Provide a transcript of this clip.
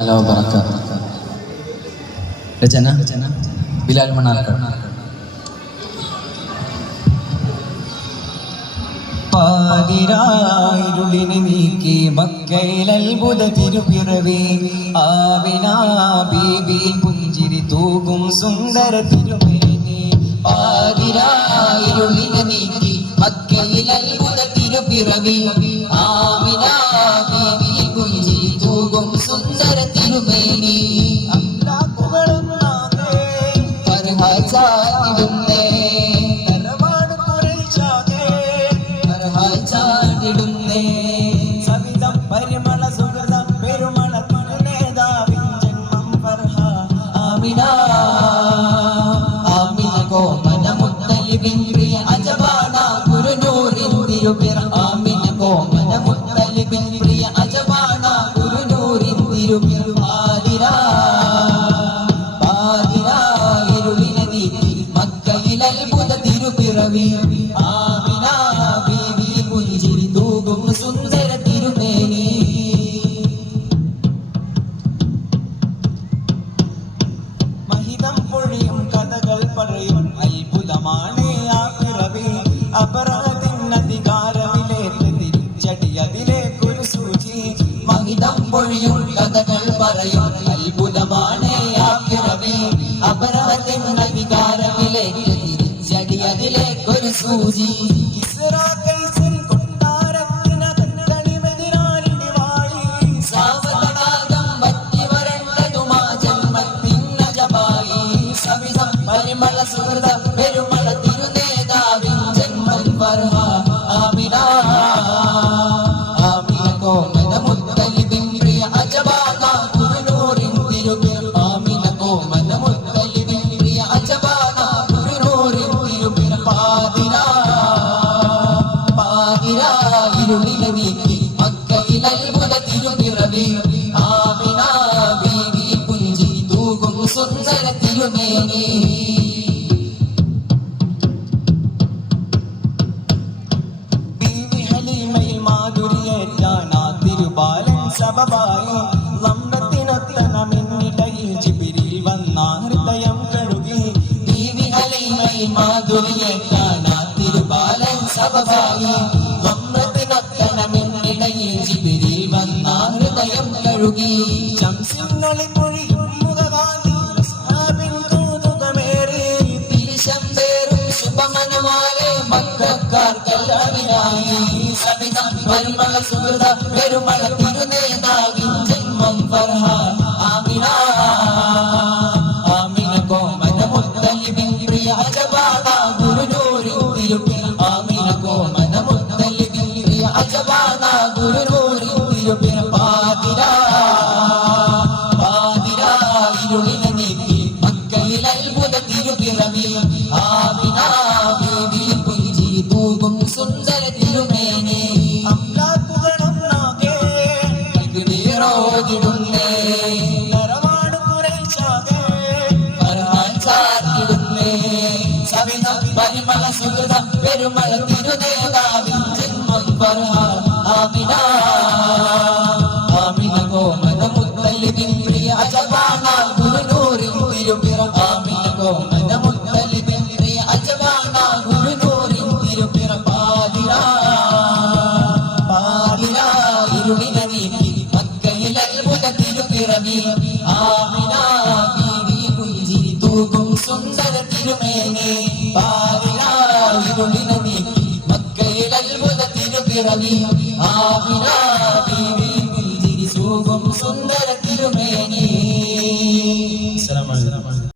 Hello ബറക്കാത്ത് രചന ബിലാൽ മണ്ണാർക്കാട്. പാതിരായിരുളിനെ നീക്കി മക്കയിൽ അത്ഭുത തിരുപ്പിറവി ആമിന ബീവിയിൽ പുഞ്ചിരി തൂകും സുന്ദര തിരുമേനി. പാതിരായിരുളിനെ നീക്കി മക്കയിൽ അത്ഭുത തിരുപ്പിറവി ആമിന ബീവിയിൽ പുഞ്ചിരി തൂകും സുന്ദര തിരുമേനി. പരിമള സുഹൃത പെരുമള തിരുനേതാവിൻ ജന്മം ഫർഹ ആമിന ആമിന കോമന മുത്തലിബിൻ പ്രിയ അജവാന ഗുരുനൂറിൻ തിരുപിറ. ആമിന കോമന മുത്തലിബിൻ പ്രിയ അജവാന ഗുരുനൂറിൻ തിരുപിറ. ഇരുളിനെ നീക്കി മക്കയിൽ അത്ഭുത തിരുപ്പിറവി ആമിന ബീവി പുഞ്ചിരി തൂകും സുന്ദര തിരുമേനി. മഹിതം പൊഴിയും കഥകൾ പറയും അത്ഭുതമാണ് ആ പിറവി. അപരാധത്തിൻ അധികാരമിലേക്ക് തിരിച്ചടി അതിലേക്കൊരു സൂചി. മഹിതം പൊഴിയും കഥകൾ പറയും അത്ഭുതമാണ് ആ പിറവി. അപരാധത്തിൻ അധികാരമിലേക്ക് തിരിച്ചടി അതിലേക്കൊരു സൂചി. പരിമള സുഹൃത പെരുമള തിരുനേതാവിൻ ജന്മം ഫർഹ ആമിന ആമിന കോമന മുത്തലിബിൻ പ്രിയ അജവാന ഗുരുനൂറിൻ തിരുപിറ. ആമിന കോമന മുത്തലിബിൻ പ്രിയ അജവാന ഗുരുനൂറിൻ തിരുപിറ. പാതിരാ ഇരുളിനെ നീക്കി മക്കയിൽ അത്ഭുത തിരുപ്പിറവി ആമിന ബീവി പുഞ്ചിരി തൂകും സുന്ദര തിരുമേനി. സബബായി ലംബത്തിനൊത്തനമിന്നിടയിൽ ജിബ്രീൽ വന്ന ഹൃദയം കഴുകി. ബീവി ഹലീമയിൽ മാധുരിയേറ്റാൻ തിരുബാലൻ സബബായി ലംബത്തിനൊത്തനമിന്നിടയിൽ ജിബ്രീൽ വന്ന ഹൃദയം കഴുകി. ശംസിങ്ങളിൽ പൊഴിയും മുഖകാന്തി അസ്ഹാബിൻ കൗതുകമേറി. തിരിശം പേരും ശുഭമനമാലെ മക്കൾക്കാർക്കല്ലാവിനായി. സവിധം പരിമള സുഹൃത പെരുമള തിരുനേതാവിൻ ജന്മം ഫർഹ ആമിന ആമിന കോമന മുത്തലിബിൻ പ്രിയ അജവാന ഗുരുനൂറിൻ തിരുപിറ. ആമിന കോമന മുത്തലിബിൻ പ്രിയ അജവാന ഗുരുനൂറിൻ തിരുപിറ. പാതിരാ ഇരുളിനെ നീക്കി മക്കയിൽ അത്ഭുത തിരുപ്പിറവി ആമിന ബീവി പുഞ്ചിരി തൂകും സുന്ദര തിരുമേനി. പരിമള സുഹൃത പെരുമള തിരുനേതാവിൻ ജന്മം ഫർഹ ആമിന ആമിന കോമന മുത്തലിബിൻ പ്രിയ അജവാന ഗുരുനൂറിൻ തിരുപിറ. ആമിന കോമന മുത്തലിബിൻ പ്രിയ അജവാന ഗുരുനൂറിൻ തിരുപിറ. പാതിരാ ഇരുളിനെ നീക്കി മക്കയിൽ അത്ഭുത തിരുപ്പിറവി ആമിന ബീവി പുഞ്ചിരി തൂകും സുന്ദര തിരുമേനി. ഇരുളിനെ നീക്കി മക്കയിൽ അത്ഭുത തിരുപ്പിറവി ആമിന ബീവി പുഞ്ചിരി തൂകും സുന്ദര തിരുമേനി.